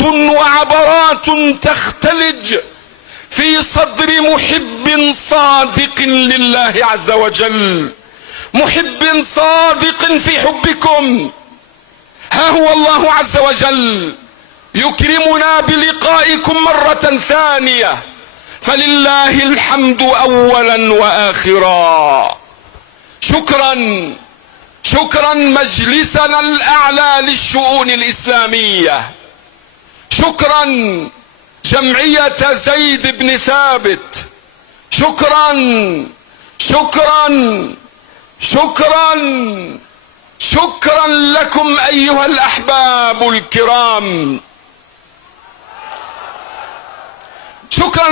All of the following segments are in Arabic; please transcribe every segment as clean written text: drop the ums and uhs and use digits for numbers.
نبرات وعبرات تختلج في صدر محب صادق لله عز وجل، محب صادق في حبكم. ها هو الله عز وجل يكرمنا بلقائكم مرة ثانية، فلله الحمد أولا وآخرا. شكرا شكرا مجلسنا الأعلى للشؤون الإسلامية، شكرا جمعية زيد بن ثابت، شكرا شكرا شكرا شكرا لكم أيها الأحباب الكرام. شكرا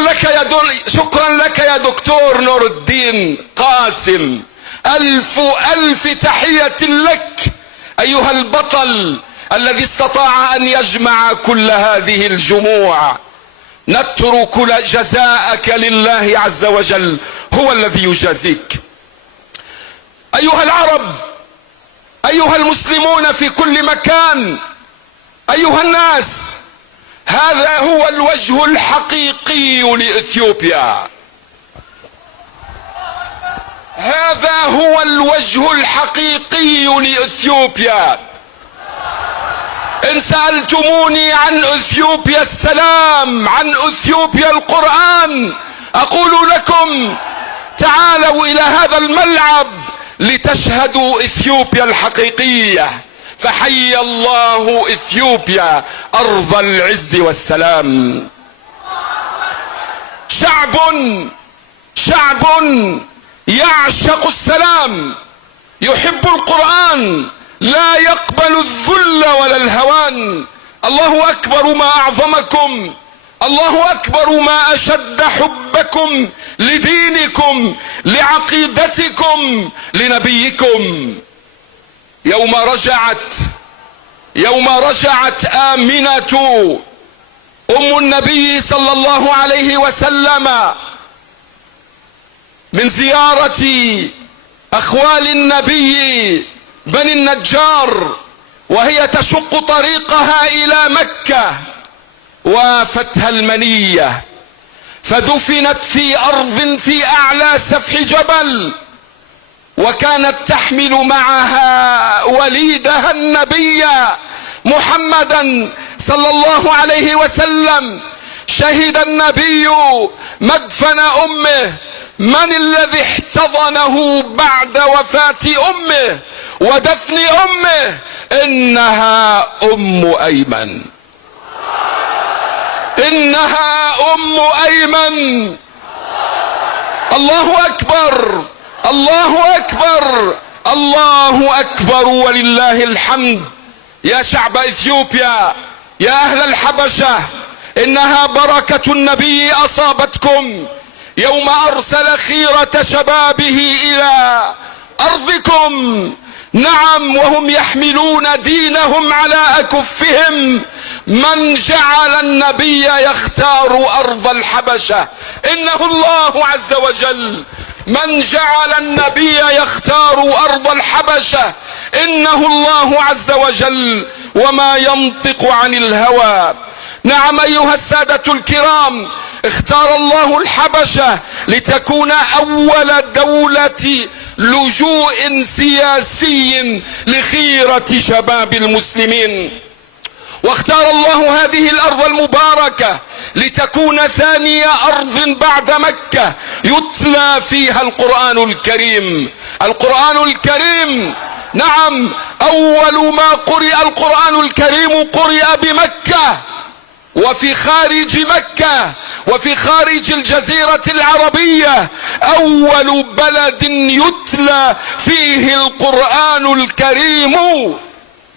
لك يا دكتور نور الدين قاسم، ألف تحية لك أيها البطل الذي استطاع أن يجمع كل هذه الجموع. نترك جزاءك لله عز وجل، هو الذي يجازيك. أيها العرب، أيها المسلمون في كل مكان، أيها الناس، هذا هو الوجه الحقيقي لإثيوبيا. هذا هو الوجه الحقيقي لإثيوبيا. إن سألتموني عن إثيوبيا السلام، عن إثيوبيا القرآن، أقول لكم تعالوا إلى هذا الملعب لتشهدوا إثيوبيا الحقيقية. فحي الله إثيوبيا أرض العز والسلام. شعب يعشق السلام، يحب القرآن، لا يقبل الذل ولا الهوان. الله أكبر ما أعظمكم، الله أكبر ما أشد حبكم لدينكم، لعقيدتكم، لنبيكم. يوم رجعت آمنة أم النبي صلى الله عليه وسلم من زيارة أخوال النبي بني النجار، وهي تشق طريقها إلى مكة، وافتها المنية فدفنت في أرض في أعلى سفح جبل، وكانت تحمل معها وليدها النبي محمدا صلى الله عليه وسلم. شهد النبي مدفن أمه. من الذي احتضنه بعد وفاة أمه ودفن أمه؟ إنها أم أيمن، إنها أم أيمن. الله أكبر، الله أكبر، الله أكبر ولله الحمد. يا شعب إثيوبيا، يا أهل الحبشة، إنها بركة النبي أصابتكم يوم أرسل خيرة شبابه إلى أرضكم. نعم، وهم يحملون دينهم على أكفهم. من جعل النبي يختار أرض الحبشة؟ إنه الله عز وجل. من جعل النبي يختار أرض الحبشة؟ إنه الله عز وجل، وما ينطق عن الهوى. نعم أيها السادة الكرام، اختار الله الحبشة لتكون أول دولة لجوء سياسي لخيرة شباب المسلمين، واختار الله هذه الأرض المباركة لتكون ثاني أرض بعد مكة يتلى فيها القرآن الكريم. القرآن الكريم، نعم، أول ما قرئ القرآن الكريم قرئ بمكة، وفي خارج مكة وفي خارج الجزيرة العربية أول بلد يتلى فيه القرآن الكريم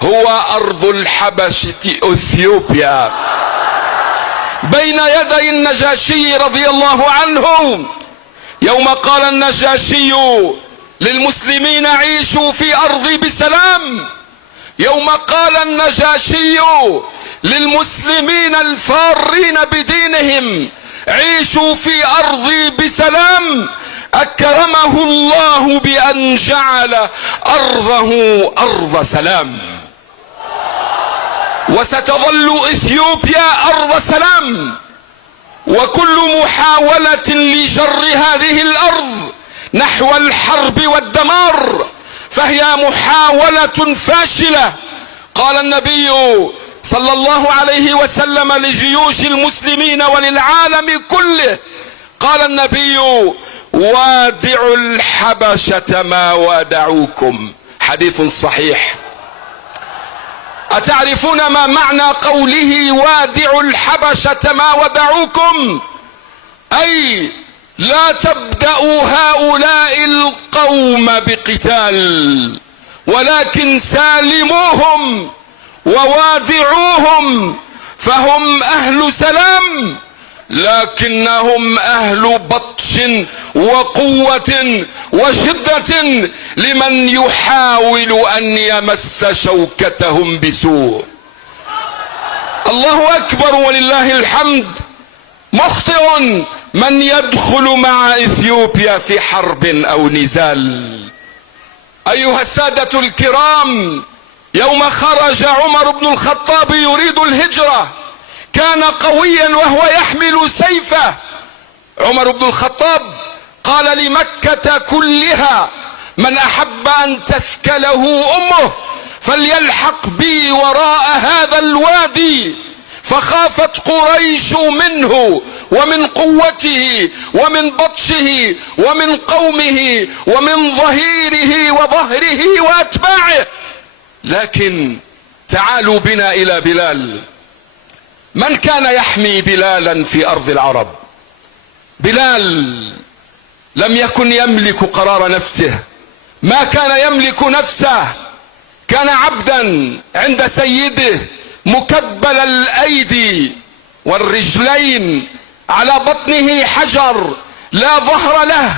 هو أرض الحبشة إثيوبيا، بين يدي النجاشي رضي الله عنه. يوم قال النجاشي للمسلمين عيشوا في أرضي بسلام، يوم قال النجاشي للمسلمين الفارين بدينهم عيشوا في أرضي بسلام، أكرمه الله بأن جعل أرضه أرض سلام. وستظل إثيوبيا أرض سلام، وكل محاولة لجر هذه الأرض نحو الحرب والدمار فهي محاولة فاشلة. قال النبي صلى الله عليه وسلم لجيوش المسلمين وللعالم كله، قال النبي: وادعوا الحبشة ما وادعوكم. حديث صحيح. أتعرفون ما معنى قوله وادعوا الحبشة ما ودعوكم؟ أي لا تبدأوا هؤلاء القوم بقتال، ولكن سالموهم ووادعوهم، فهم أهل سلام لكنهم أهل بطش وقوة وشدة لمن يحاول أن يمس شوكتهم بسوء. الله أكبر ولله الحمد. مخطئ من يدخل مع إثيوبيا في حرب أو نزال. أيها السادة الكرام، يوم خرج عمر بن الخطاب يريد الهجرة كان قويا وهو يحمل سيفه. عمر بن الخطاب قال لمكة كلها: من أحب أن تثكله أمه فليلحق بي وراء هذا الوادي. فخافت قريش منه ومن قوته ومن بطشه ومن قومه ومن ظهيره وظهره وأتباعه. لكن تعالوا بنا إلى بلال. من كان يحمي بلالا في أرض العرب؟ بلال لم يكن يملك قرار نفسه، ما كان يملك نفسه، كان عبدا عند سيده مكبل الأيدي والرجلين، على بطنه حجر، لا ظهر له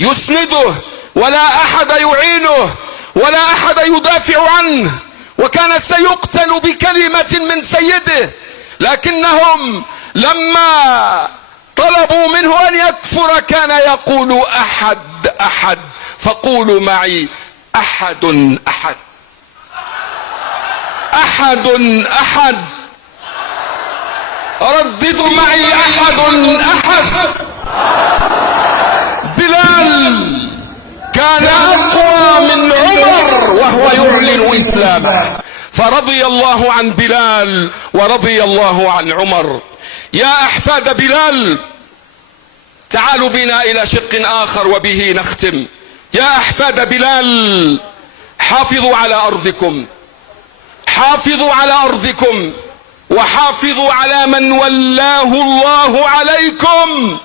يسنده ولا أحد يعينه ولا أحد يدافع عنه، وكان سيقتل بكلمة من سيده. لكنهم لما طلبوا منه أن يكفر كان يقول: أحد أحد. فقولوا معي: أحد أحد، أحد أحد. رددوا معي: أحد أحد. بلال كان أقوى من عمر وهو يعلن إسلامه، فرضي الله عن بلال ورضي الله عن عمر. يا أحفاد بلال، تعالوا بنا إلى شق آخر وبه نختم. يا أحفاد بلال، حافظوا على أرضكم، حافظوا على أرضكم، وحافظوا على من ولاه الله عليكم.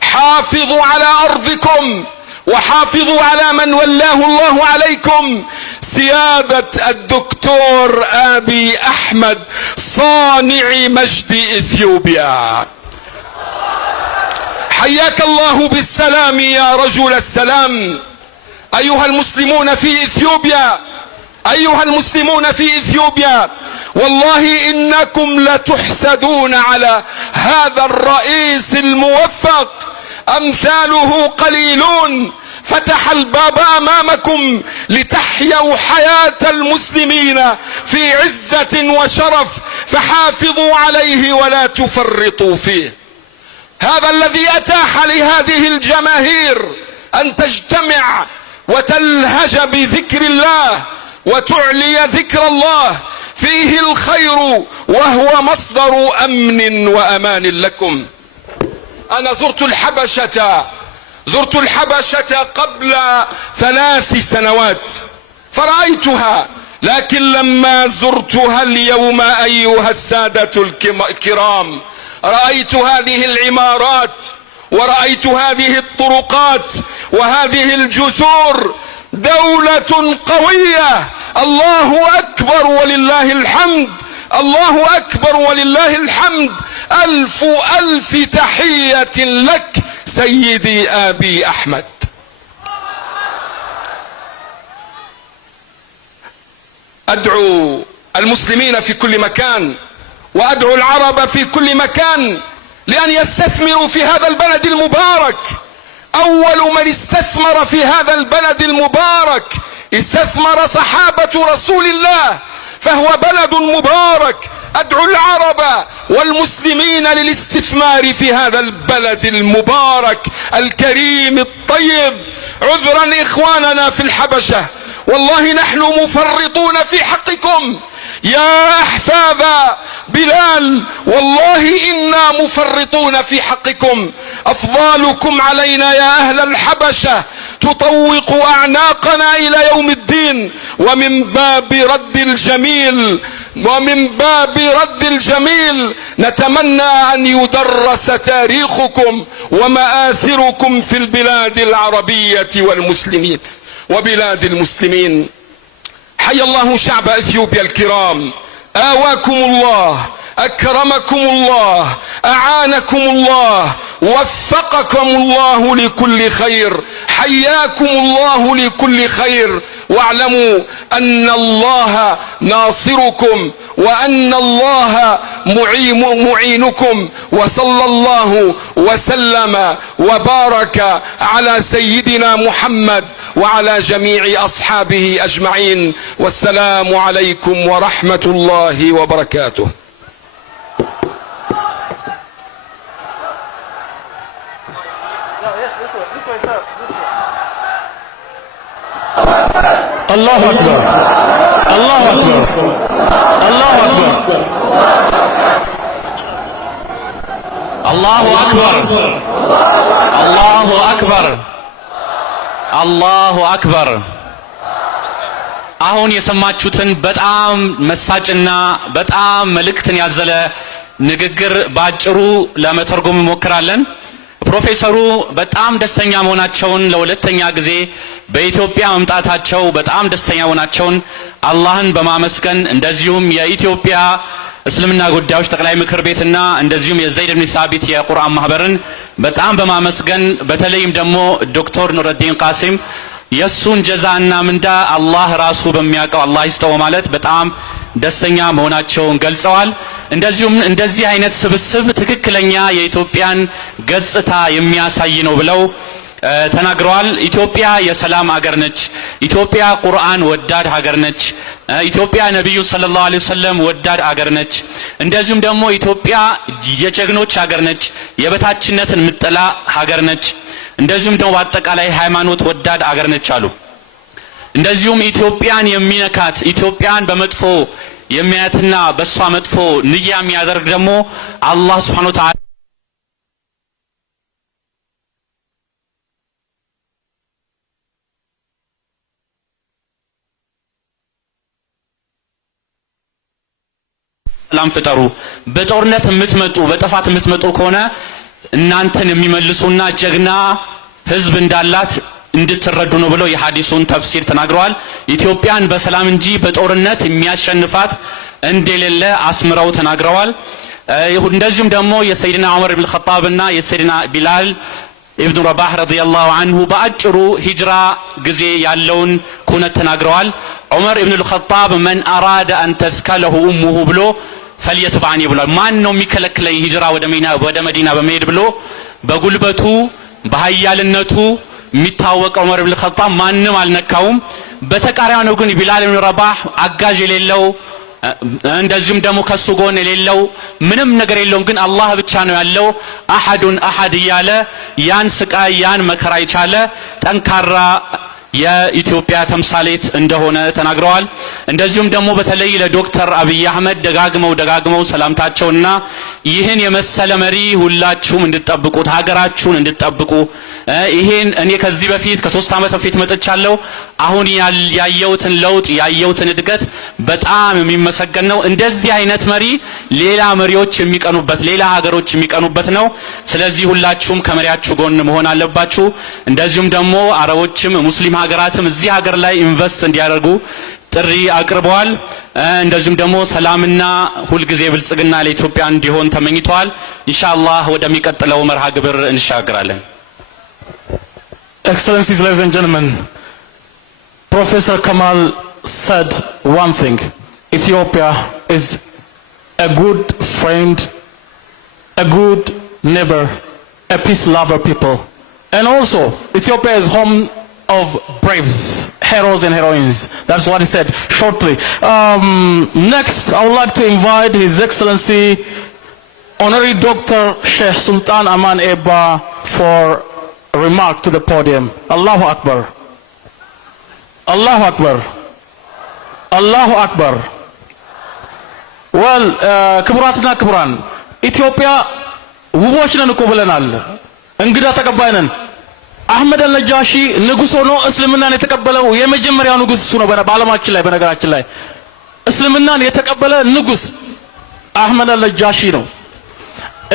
حافظوا على أرضكم وحافظوا على من ولاه الله عليكم. سيادة الدكتور آبي أحمد صانع مجد إثيوبيا، حياك الله بالسلام يا رجل السلام. أيها المسلمون في إثيوبيا، أيها المسلمون في إثيوبيا، والله إنكم لتحسدون على هذا الرئيس الموفق. أمثاله قليلون، فتح الباب أمامكم لتحيوا حياة المسلمين في عزة وشرف، فحافظوا عليه ولا تفرطوا فيه. هذا الذي أتاح لهذه الجماهير أن تجتمع وتلهج بذكر الله وتعلي ذكر الله، فيه الخير وهو مصدر أمن وأمان لكم. أنا زرت الحبشة قبل 3 سنوات فرأيتها، لكن لما زرتها اليوم أيها السادة الكرام، رأيت هذه العمارات ورأيت هذه الطرقات وهذه الجسور. دولة قوية. الله أكبر ولله الحمد، الله أكبر ولله الحمد. ألف ألف تحية لك سيدي آبي أحمد. أدعو المسلمين في كل مكان وأدعو العرب في كل مكان لأن يستثمروا في هذا البلد المبارك. أول من استثمر في هذا البلد المبارك استثمر صحابة رسول الله، فهو بلد مبارك. أدعو العرب والمسلمين للاستثمار في هذا البلد المبارك الكريم الطيب. عذرا إخواننا في الحبشة، والله نحن مفرطون في حقكم يا أحفاد بلال، والله إنا مفرطون في حقكم. أفضالكم علينا يا أهل الحبشة تطوق أعناقنا إلى يوم الدين. ومن باب رد الجميل نتمنى أن يدرس تاريخكم ومآثركم في البلاد العربية والمسلمين وبلاد المسلمين. حي الله شعب اثيوبيا الكرام، آواكم الله، أكرمكم الله، أعانكم الله، وفقكم الله لكل خير، حياكم الله لكل خير. واعلموا أن الله ناصركم وأن الله معينكم. وصلى الله وسلم وبارك على سيدنا محمد وعلى جميع أصحابه أجمعين. والسلام عليكم ورحمة الله وبركاته. الله أكبر الله أكبر الله أكبر الله أكبر الله أكبر الله أكبر አሁን የሰማችሁትን በጣም መሳጭና በጣም መልእክትን ያዘለ ንግግር ባጭሩ ለመተርጎም እንሞክራለን። ፕሮፌሰሩ በጣም ደስተኛ መሆናቸውን ለሁለተኛ ጊዜ በኢትዮጵያ መምጣታቸው በጣም ደስተኛ መሆናቸውን አላህን በማመስገን እንደዚሁም የኢትዮጵያ እስልምና ጉዳዮች ጠቅላይ ምክር ቤትና እንደዚሁም የዘይድ ኢብኑ ሳቢት የቁርአን ማህበርን በጣም በማመስገን በተለይም ደግሞ ዶክተር ኑረዲን ቃሲም የሱን ጀዛና ምንዳ አላህ ራሱ በሚያውቀው አላህ ይስጠው ማለት በጣም ደስተኛ መሆናቸውን ገልጸዋል። እንደዚሁም እንደዚህ አይነት ስብስብ ትክክለኛ የኢትዮጵያን ገጽታ የሚያሳይ ነው ብለው ተናግረዋል። ኢትዮጵያ የሰላም ሀገር ነች። ኢትዮጵያ ቁርአን ወዳድ ሀገር ነች። ኢትዮጵያ ነብዩ ሰለላሁ ዐለይሂ ወሰለም ወዳድ ሀገር ነች። እንደዚሁም ደግሞ ኢትዮጵያ የጀግኖች ሀገር ነች። የበታችነትን ምጥላ ሀገር ነች። እንደዚሁም ደግሞ በአጠቃላይ ሃይማኖት ወዳድ ሀገር ነች አሉ። እንደዚሁም ኢትዮጵያን የሚነካት ኢትዮጵያን በመጥፎ የሚያትና በሷ መጥፎ ንያ የሚያደርግ ደግሞ አላህ Subhanahu Wa Ta'ala ሰላም ፍጠሩ። በጦርነት የምትመጡ በጥፋት የምትመጡ ከሆነ እናንተን የሚመልሱና ጀግና ህዝብ እንዳላት እንድትረዱ ነው ብለው የሐዲሱን ተፍሲር ተናግረዋል። ኢትዮጵያን በሰላም እንጂ በጦርነት የሚያሸንፋት እንደሌለ አስምረው ተናግረዋል። እንደዚሁም ደግሞ የሰይድና ዑመር ኢብኑ ኸጣብና የሰይድና ቢላል ኢብኑ ረባህ ረዲየላሁ ዐንሁ በአጭሩ ሂጅራ ጊዜ ያለውን ኩነት ተናግረዋል። ዑመር ኢብኑ ኸጣብ መን አራደ አን ተዝከለሁ ኡሙሁ ብሎ ፈልየትባኒ ብሏል። ማን ነው የሚከለክለኝ ሂጅራ ወደ መዲና በመሄድ ብሎ በጉልበቱ በኃያልነቱ የሚታወቀው ዑመር ኢብኑ ኸጣብ ማንም አልነካውም። በተቃራኒው ግን ቢላል ኢብኑ ረባህ አጋዥ የሌለው እንደዚሁም ደግሞ ከሱ ጎን የሌለው ምንም ነገር የለውም፣ ግን አላህ ብቻ ነው ያለው አሐዱን አሐድ እያለ ያን ስቃይ ያን መከራ የቻለ ጠንካራ የኢትዮጵያ ተምሳሌት እንደሆነ ተናግረዋል። እንደዚሁም ደግሞ በተለይ ለዶክተር አብይ አህመድ ደጋግመው ሰላምታቸውና ይህን የመሰለ መሪ ሁላችሁም እንድትጠብቁት ሀገራችሁን እንድትጠብቁ ይሄን እኔ ከዚህ በፊት ከ3 ዓመት በፊት መጥቻለሁ። አሁን ያየሁትን ለውጥ ያየሁትን እድገት በጣም የሚመሰገን ነው። እንደዚህ አይነት መሪ ሌላ መሪዎች የሚቀኑበት ሌላ ሀገሮች የሚቀኑበት ነው። ስለዚህ ሁላችሁም ከመሪያችሁ ጎን መሆን አለባችሁ። እንደዚሁም ደግሞ አረቦችም ሙስሊም ሀገራትም እዚህ ሀገር ላይ ኢንቨስት እንዲያደርጉ ጥሪ አቅርበዋል። እንደዚሁም ደግሞ ሰላምና ሁልጊዜ ብልጽግና ለኢትዮጵያ እንዲሆን ተመኝተዋል። ኢንሻአላህ ወደሚቀጥለው መርሃ ግብር እንሻገራለን። Excellencies, ladies and gentlemen, Professor Kamal said one thing: Ethiopia is a good friend, a good neighbor, a peace lover people, and also Ethiopia is home of braves, heroes and heroines. That's what he said shortly. Next, I would like to invite His Excellency Honorary Dr. Sheikh Sultan Aman Eba for a remark to the podium. Allahu Akbar. Allahu Akbar. Allahu Akbar. Well, ክቡራትና ክቡራን ኢትዮጵያ ውቦች ነን እኮ ብለናል። እንግዳ ተቀባይ ነን። አህመድ አልነጃሺ ንጉስ ሆኖ እስልምናን የተቀበለው የመጀመሪያው ንጉስ እሱ ነው በዓለማችን ላይ። በነገራችን ላይ እስልምናን የተቀበለ ንጉስ አህመድ አልነጃሺ ነው።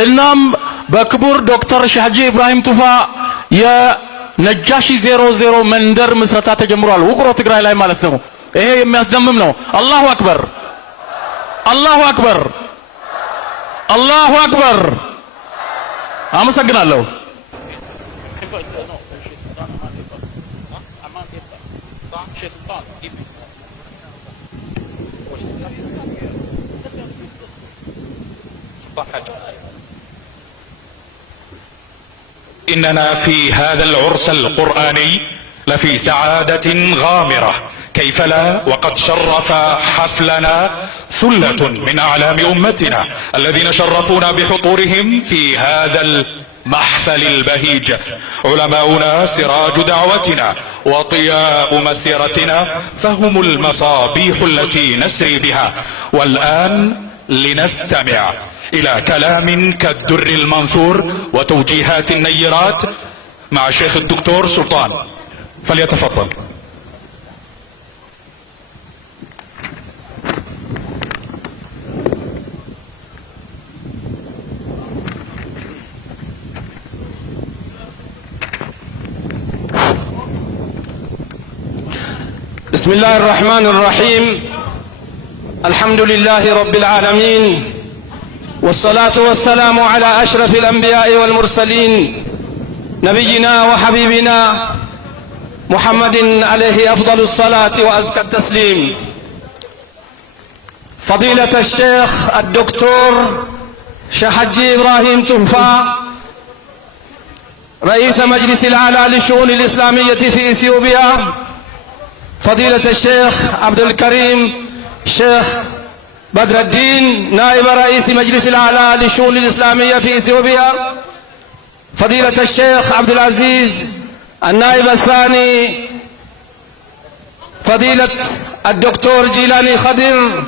እናም በክቡር ዶክተር ሻጂ ኢብራሂም ቱፋ የነጃሺ 00 መንደር ምስረታ ተጀምሯል። ውቅሮ ትግራይ ላይ ማለት ነው። ይሄ የሚያስደምም ነው። አላሁ አክበር፣ አላሁ አክበር፣ አላሁ አክበር። አመሰግናለሁ። إننا في هذا العرس القرآني لفي سعادة غامرة، كيف لا وقد شرف حفلنا ثلة من أعلام أمتنا الذين شرفونا بحضورهم في هذا المحفل البهيج. علماؤنا سراج دعوتنا وضياء مسيرتنا، فهم المصابيح التي نسري بها. والآن لنستمع إلى كلام كالدر المنثور وتوجيهات النيرات مع الشيخ الدكتور سلطان، فليتفضل. بسم الله الرحمن الرحيم. الحمد لله رب العالمين، والصلاة والسلام على أشرف الأنبياء والمرسلين نبينا وحبيبنا محمد عليه أفضل الصلاة وأزكى التسليم. فضيلة الشيخ الدكتور شحجي إبراهيم توفى رئيس مجلس الأعلى للشؤون الإسلامية في إثيوبيا، فضيلة الشيخ عبد الكريم شيخ بدر الدين نائب رئيس مجلس الأعلى للشؤون الإسلامية في إثيوبيا، فضيلة الشيخ عبد العزيز النائب الثاني، فضيلة الدكتور جيلاني خضر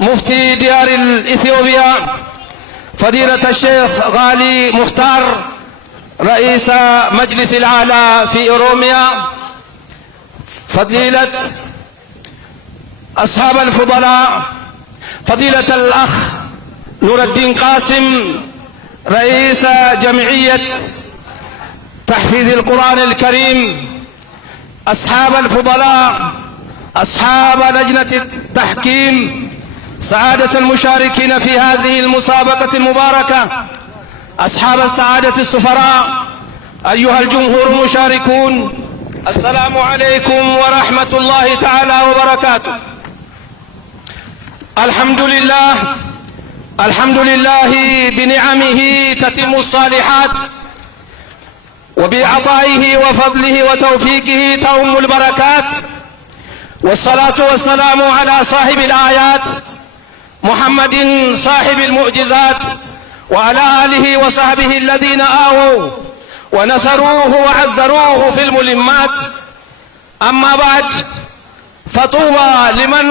مفتي ديار إثيوبيا، فضيلة الشيخ غالي مختار رئيس مجلس الأعلى في أوروميا، فضيلة أصحاب الفضلاء، فضيلة الأخ نور الدين قاسم رئيس جمعية تحفيظ القرآن الكريم، أصحاب الفضلاء، أصحاب لجنة التحكيم، سعادة المشاركين في هذه المسابقة المباركة، أصحاب السعادة السفراء، أيها الجمهور المشاركون، السلام عليكم ورحمة الله تعالى وبركاته. الحمد لله، الحمد لله بنعمه تتم الصالحات، وبعطائه وفضله وتوفيقه تؤم البركات، والصلاة والسلام على صاحب الآيات محمد صاحب المعجزات، وعلى آله وصحبه الذين آووا ونصروه وعزروه في الملمات. أما بعد، فطوبى لمن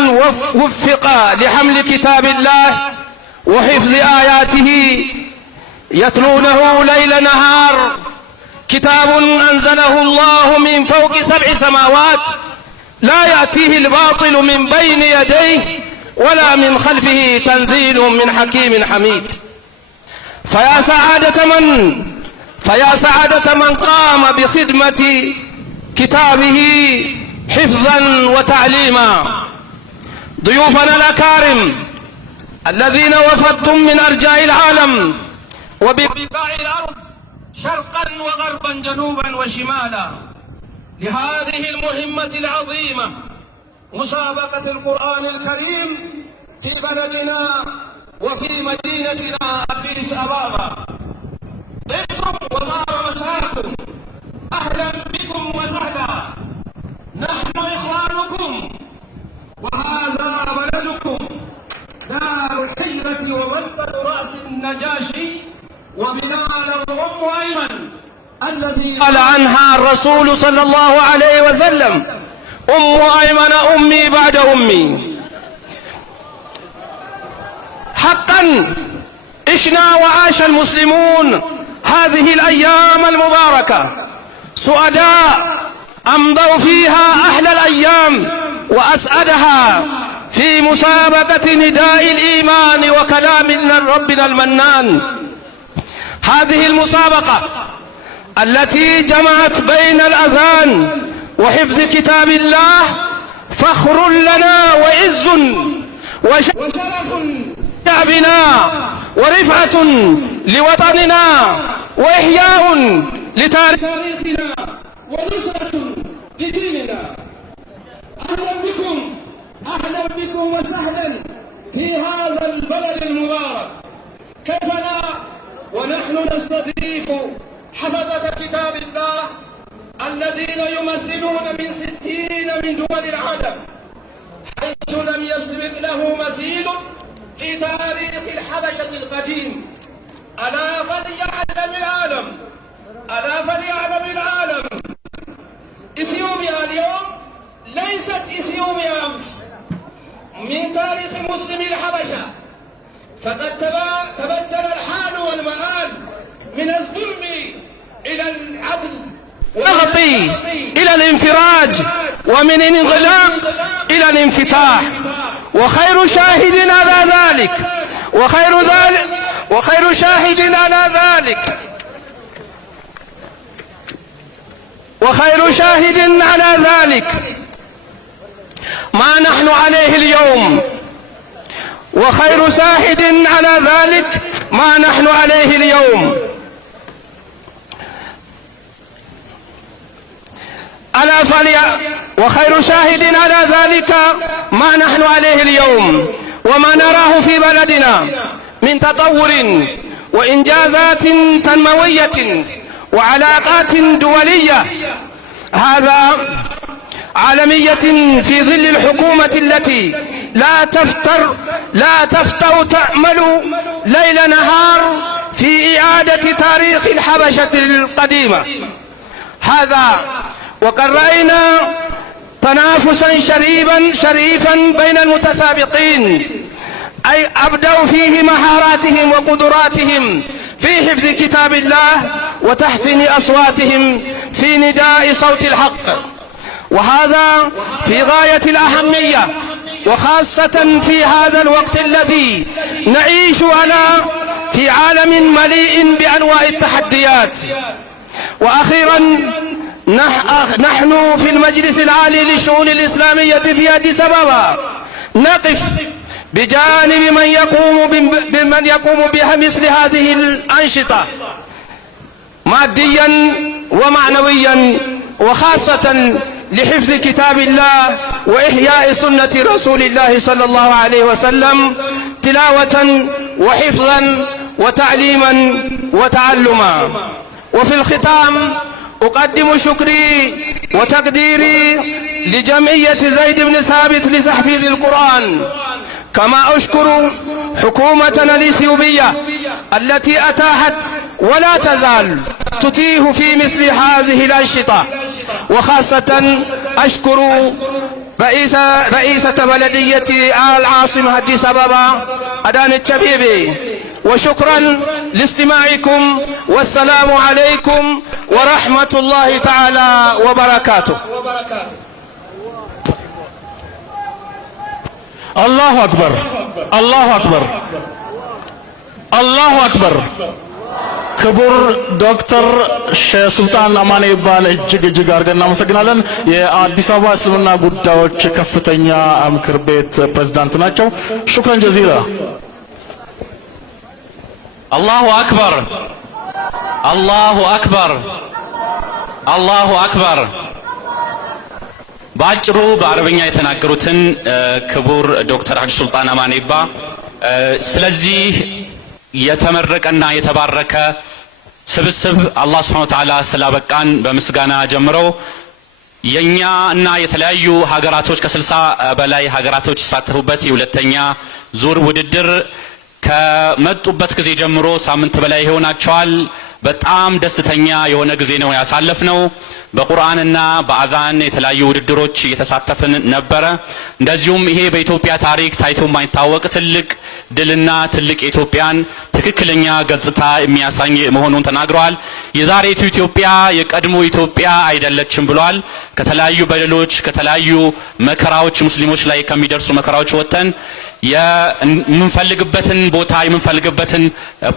وفق لحمل كتاب الله وحفظ آياته يتلونه ليل نهار، كتاب أنزله الله من فوق 7 سماوات، لا يأتيه الباطل من بين يديه ولا من خلفه، تنزيل من حكيم حميد. فيا سعادة من قام بخدمة كتابه حفظا وتعليما. ضيوفنا الأكارم الذين وفدتم من أرجاء العالم وبقاع الأرض شرقا وغربا جنوبا وشمالا لهذه المهمة العظيمة، مسابقة القرآن الكريم في بلدنا وفي مدينتنا أديس أبابا. طبتم وطاب مساكم، أهلا بكم وسهلا. نحن إخوانكم وهذا بلدكم دار الحجرة ومسقط رأس النجاشي وبلال أم أيمن الذي قال عنها الرسول صلى الله عليه وسلم أم أيمن أمي بعد أمي. حقا عشنا وعاش المسلمون هذه الأيام المباركة سعداء أمضوا فيها أحلى الأيام وأسعدها في مسابقة نداء الإيمان وكلام ربنا المنان. هذه المسابقة التي جمعت بين الأذان وحفظ كتاب الله فخر لنا وعز وشرف شعبنا ورفعة لوطننا وإحياء لتاريخنا ونصرة لديننا. أهلا بكم وسهلا في هذا البلد المبارك. كيف لا ونحن نستضيف حفظة كتاب الله الذين يمثلون من 60 من دول العالم حيث لم يسبق له مثيل في تاريخ الحبشة القديم. ألا فليعلم العالم إثيوبيا اليوم ليست إثيوبيا أمس. من تاريخ مسلمي الحبشة فقد تبدل الحال والمآل من الظلم إلى العدل والغطي إلى الانفراج ومن الانغلاق إلى الانفتاح. وخير شاهد على ذلك ما نحن عليه اليوم. وخير شاهد على ذلك ما نحن عليه اليوم. وخير شاهد على ذلك ما نحن عليه اليوم وما نراه في بلدنا من تطور وإنجازات تنموية وعلاقات دولية هذا عالمية في ظل الحكومة التي لا تفتر تعمل ليل نهار في إعادة تاريخ الحبشة القديمة هذا. وقد رأينا تنافسا شريفا بين المتسابقين أي أبدوا فيه مهاراتهم وقدراتهم في حفظ كتاب الله وتحسين أصواتهم في نداء صوت الحق. وهذا في غاية الأهمية وخاصة في هذا الوقت الذي نعيش في عالم مليء بأنواع التحديات. وأخيرا نحن في المجلس العالي للشؤون الإسلامية في أديس أبابا نقف بجانب من يقوم بها مثل هذه الأنشطة ماديا ومعنويا وخاصة لحفظ كتاب الله وإحياء سنة رسول الله صلى الله عليه وسلم تلاوة وحفظا وتعليما وتعلما. وفي الختام أقدم شكري وتقديري لجمعية زيد بن ثابت لتحفيظ القرآن، كما أشكر حكومتنا الإثيوبية التي أتاحت ولا تزال تتيه في مثل هذه الأنشطة. وخاصة أشكر رئيسة بلدية العاصمة أديس أبابا أدان الشبيبي. وشكرا لاستماعكم والسلام عليكم ورحمة الله تعالى وبركاته. الله أكبر الله أكبر الله أكبر። ክቡር ዶክተር ሼህ ሱልጣን አማኔ ይባል እጅግ አድርገን እናመሰግናለን። የአዲስ አበባ እስልምና ጉዳዮች ከፍተኛ ምክር ቤት ፕሬዝዳንት ናቸው። ሹክራን ጀዚላ። አላሁ አክበር አላሁ አክበር አላሁ አክበር። ባጭሩ በአረበኛ የተናገሩትን ክቡር ዶክተር ሐጂ ሱልጣን አማኔ ይባ ስለዚህ የተመረቀና የተባረከ ስብስብ አላህ Subhanahu Wa Ta'ala ስላበቃን በምስጋና ጀምረው የኛ እና የተለያዩ ሀገራቶች ከ60 በላይ ሀገራቶች ይሳተፉበት የሁለተኛ ዙር ውድድር ከመጡበት ጊዜ ጀምሮ ሳምንት በላይ ይሆናቸዋል። በጣም ደስተኛ የሆነ ጊዜ ነው ያሳለፍነው። በቁርአንና በአዛን የተለያዩ ውድድሮች እየተሳተፍን ነበረ። እንደዚሁም ይሄ በኢትዮጵያ ታሪክ ታይቶ የማይታወቅ ትልቅ ድልና ትልቅ የኢትዮጵያን ትክክለኛ ገጽታ የሚያሳይ መሆኑን ተናግረዋል። የዛሬቱ ኢትዮጵያ የቀድሞ ኢትዮጵያ አይደለችም ብሏል። ከተለያዩ በደሎች ከተለያዩ መከራዎች ሙስሊሞች ላይ ከሚደርሱ መከራዎች ወጥተን የምንፈልግበትን ቦታ የምንፈልግበትን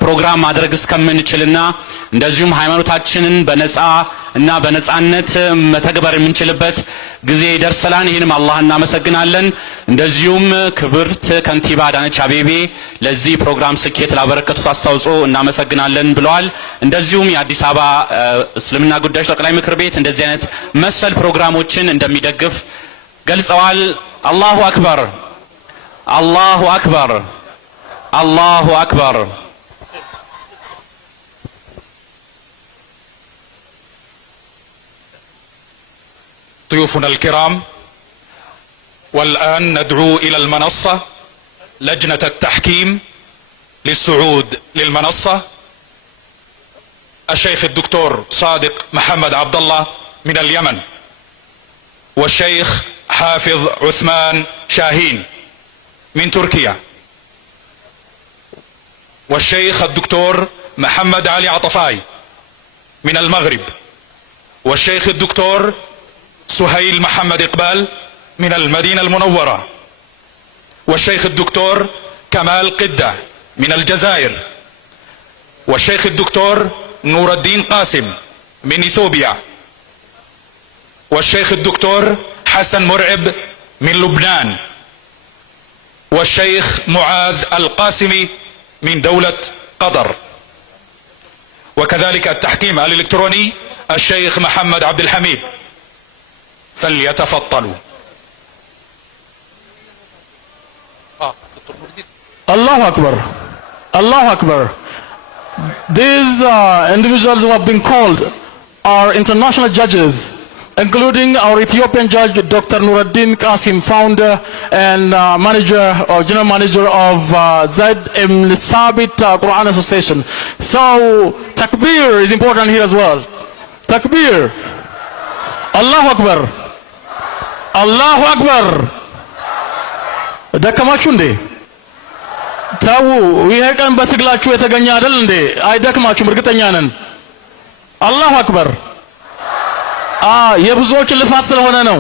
ፕሮግራም ማድረግ እስከምንችልና እንደዚሁም ሃይማኖታችንን በነጻ እና በነጻነት መተግበር የምንችልበት ጊዜ ደርሰናል። ይህንም አላህ እናመሰግናለን። እንደዚሁም ክብርት ከንቲባ አዳነች አቤቤ ለዚህ ፕሮግራም ስኬት ላበረከቱት አስተዋጽኦ እናመሰግናለን ብለዋል። እንደዚሁም የአዲስ አበባ እስልምና ጉዳዮች ጠቅላይ ምክር ቤት እንደዚህ አይነት መሰል ፕሮግራሞችን እንደሚደግፍ ገልጸዋል። አላሁ አክበር አላሁ አክበር አላሁ አክበር። ضيوفنا الكرام، والآن ندعو إلى المنصة لجنة التحكيم للصعود للمنصة الشيخ الدكتور صادق محمد عبد الله من اليمن، والشيخ حافظ عثمان شاهين من تركيا، والشيخ الدكتور محمد علي عطفاي من المغرب، والشيخ الدكتور سهيل محمد إقبال من المدينة المنورة، والشيخ الدكتور كمال قدة من الجزائر، والشيخ الدكتور نور الدين قاسم من إثيوبيا، والشيخ الدكتور حسن مرعب من لبنان، والشيخ معاذ القاسمي من دولة قطر، وكذلك التحكيم الإلكتروني الشيخ محمد عبد الحميد، فليتفضلوا. Allahu Akbar. Allahu Akbar. These individuals who have been called are international judges, including our Ethiopian judge, Dr. Nuruddin Qasim, founder and manager or general manager of Zaid ibn Thabit Quran Association. So, takbir is important here as well. Takbir. Allahu Akbar. Allahu Akbar. ደከማችሁ እንዴ? ታው ይሄ ቀን በትግላችሁ የተገኘ አይደል እንዴ? አይደክማችሁም፣ እርግጠኛ ነን። አላሁ አክበር። የብዙዎች ልፋት ስለሆነ ነው።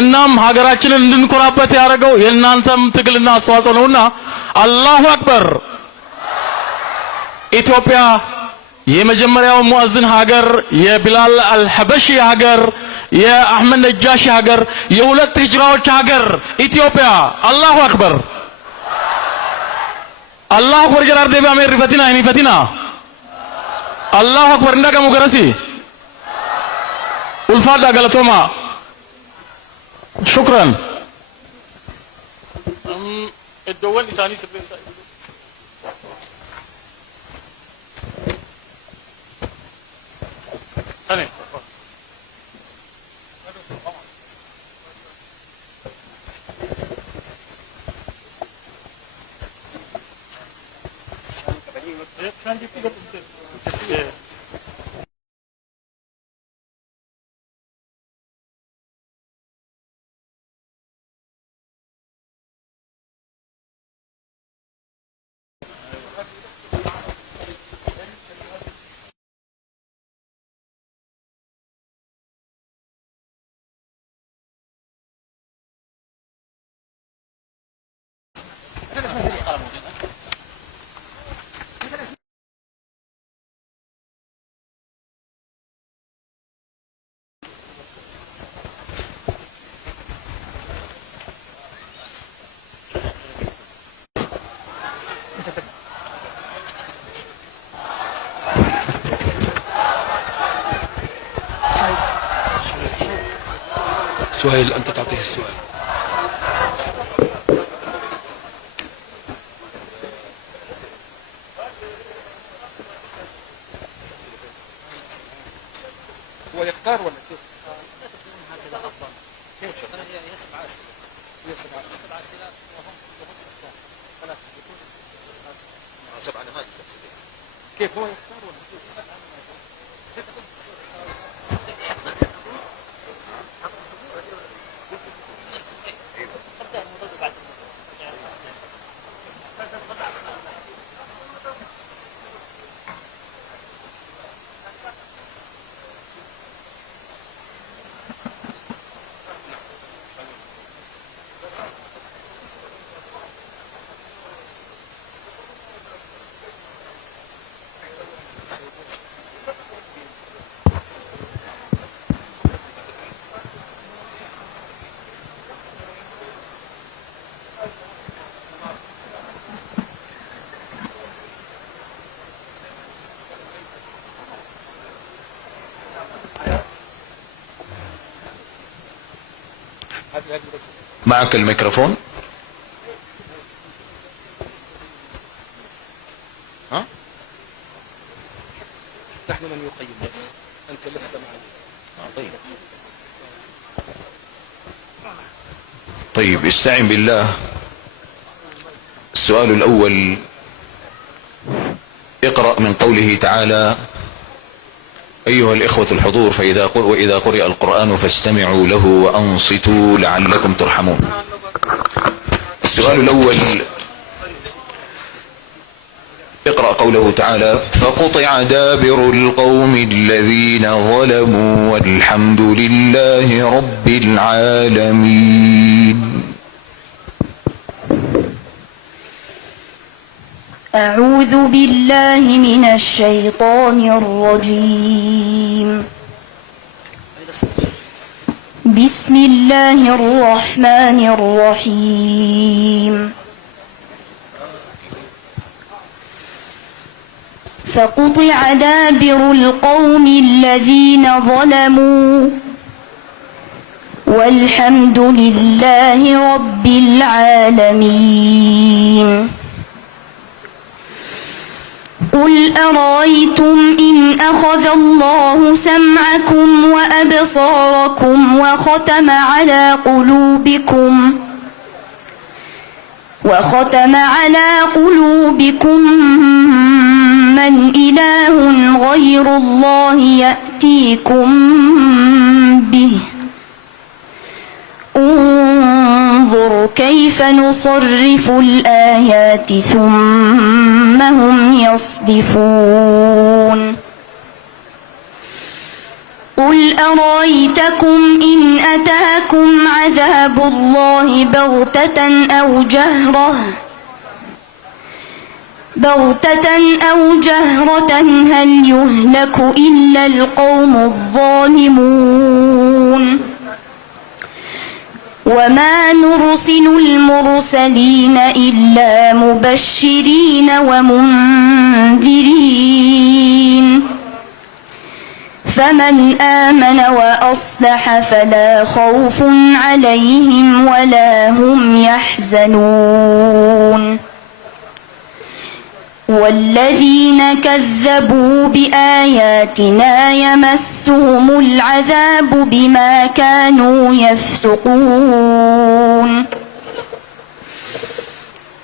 እናም ሀገራችንን እንድንኮራበት ያደረገው የእናንተም ትግልና አስተዋጽኦ ነውና አላሁ አክበር። ኢትዮጵያ የመጀመሪያው ሙአዝን ሀገር፣ የቢላል አልሐበሺ ሀገር፣ የአህመድ ነጃሺ ሀገር፣ የሁለት ሂጅራዎች ሀገር ኢትዮጵያ። አላሁ አክበር። አላሁ አክበር። ጀራር ደባ ሜሪ ፈቲና እኒ ፈቲና አላሁ አክበር። እንደገሙ ገረሲ ኡልፋዳ ገለቶማ ሹክራን الدول لساني سبيسا ثاني سهيل أنت تعطيه السؤال. هو يختار ولا كيف؟ معك الميكروفون. ها؟ نحن من يقيم بس أنت لست معنا. طيب استعن بالله. السؤال الأول، اقرأ من قوله تعالى: أيها الإخوة الحضور وإذا قرئ القرآن فاستمعوا له وأنصتوا لعلكم ترحمون. السؤال الأول، اقرأ قوله تعالى: فقطع دابر القوم الذين ظلموا والحمد لله رب العالمين. أعوذ بالله من الشيطان الرجيم. بسم الله الرحمن الرحيم. فقطع دابر القوم الذين ظلموا والحمد لله رب العالمين. قل أرأيتم إن أخذ الله سمعكم وأبصاركم وختم على قلوبكم من إله غير الله يأتيكم به. انظر كيف نصرف الآيات ثم هم يصدفون. قل أرأيتكم إن أتاكم عذاب الله بغتة أو جهرة هل يهلك إلا القوم الظالمون. وما نرسل المرسلين إلا مبشرين ومنذرين فمن آمن وأصلح فلا خوف عليهم ولا هم يحزنون. والذين كذبوا بآياتنا يمسهم العذاب بما كانوا يفسقون.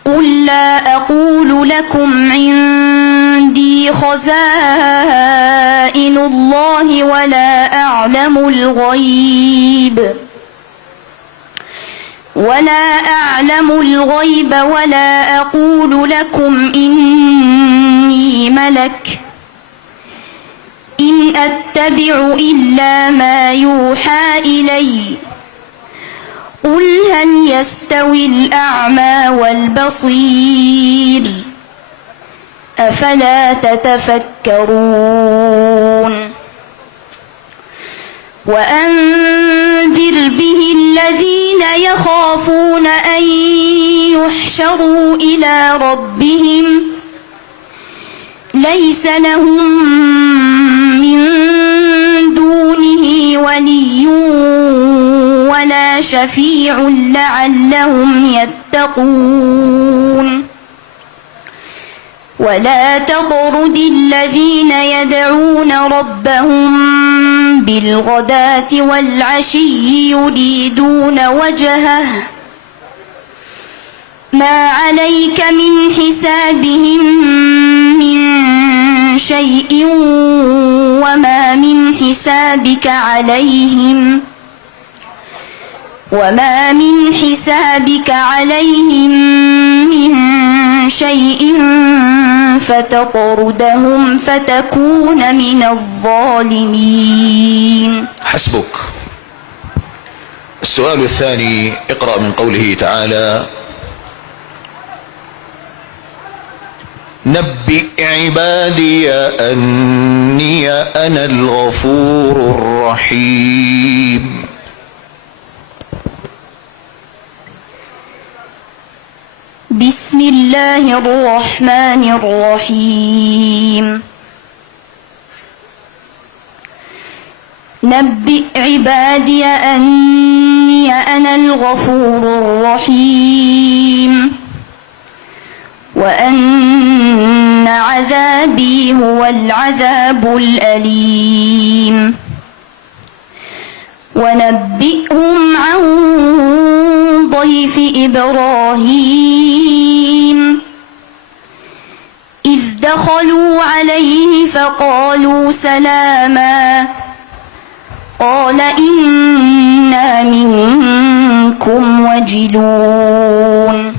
قل لا أقول لكم عندي خزائن الله ولا أعلم الغيب ولا أقول لكم إني ملك إن أتبع إلا ما يوحى إلي. قل هل يستوي الأعمى والبصير أفلا تتفكرون. وأنذر به الذين يخافون أن يحشروا إلى ربهم ليس لهم من دونه ولي ولا شفيع لعلهم يتقون. ولا تطرد الذين يدعون ربهم بالغداة والعشي يريدون وجهه ما عليك من حسابهم من شيء وما من حسابك عليهم من شيء فتطردهم فتكون من الظالمين. حسبك. السؤال الثاني، اقرأ من قوله تعالى: نبئ عبادي أني أنا الغفور الرحيم. بسم الله الرحمن الرحيم. نبئ عبادي أني أنا الغفور الرحيم وأن عذابي هو العذاب الأليم. ونبئهم عن ضيف إبراهيم إذ دخلوا عليه فقالوا سلاما قال إنا منكم وجلون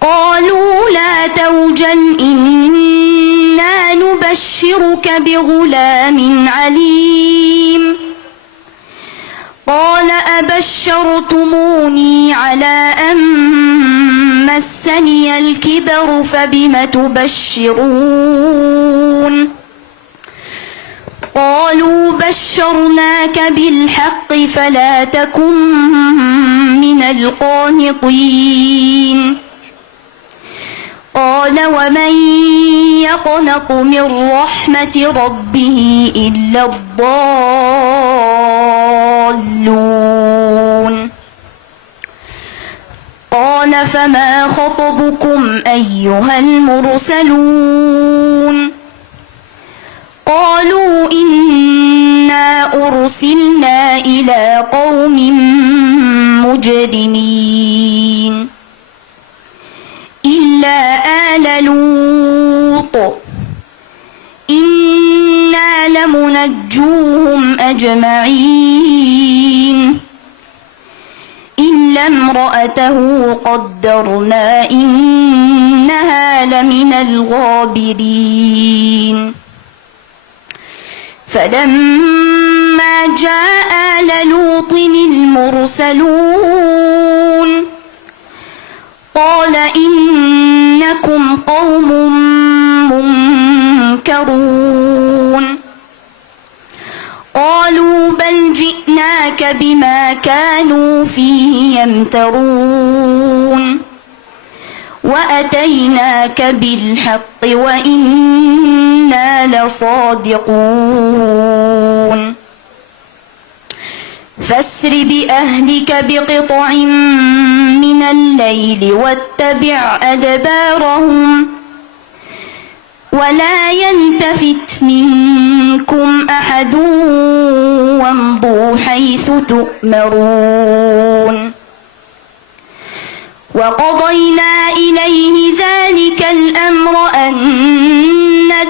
قالوا لا توجل إنا نبشرك بغلام عليم قال أبشرتموني على أن مسني الكبر فبم تبشرون قالوا بشرناك بالحق فلا تكن من القانطين قال ومن يقنط من رحمة ربه إلا الضالون قال فما خطبكم أيها المرسلون قالوا إنا أرسلنا إلى قوم مجرمين إلا آل لوط إنا لمنجوهم أجمعين إلا امرأته قدرنا إنها لمن الغابرين فلما جاء آل لوط المرسلون قال إنكم قوم منكرون قالوا بل جئناك بما كانوا فيه يمترون وأتيناك بالحق وإنا لصادقون فاسر بأهلك بقطع من الليل واتبع أدبارهم ولا يلتفت منكم أحد وامضوا حيث تؤمرون وقضينا إليه ذلك الأمر أن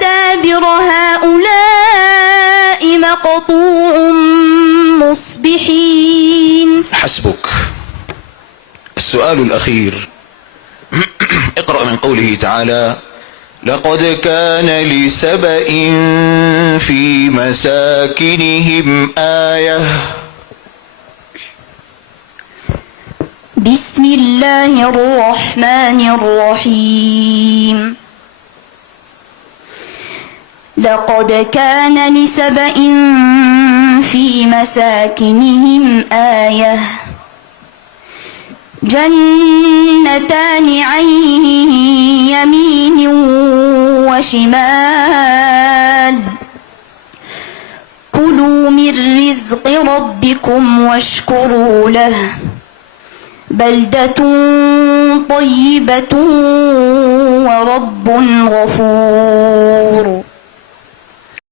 دابر هؤلاء مقطوع مصبحين. حسبك. السؤال الأخير، اقرأ من قوله تعالى: لقد كان لسبإ في مساكنهم آية. بسم الله الرحمن الرحيم. لقد كان لسبإ في مساكنهم آية جنتان عن يمين وشمال كلوا من رزق ربكم واشكروا له بلدة طيبة ورب غفور.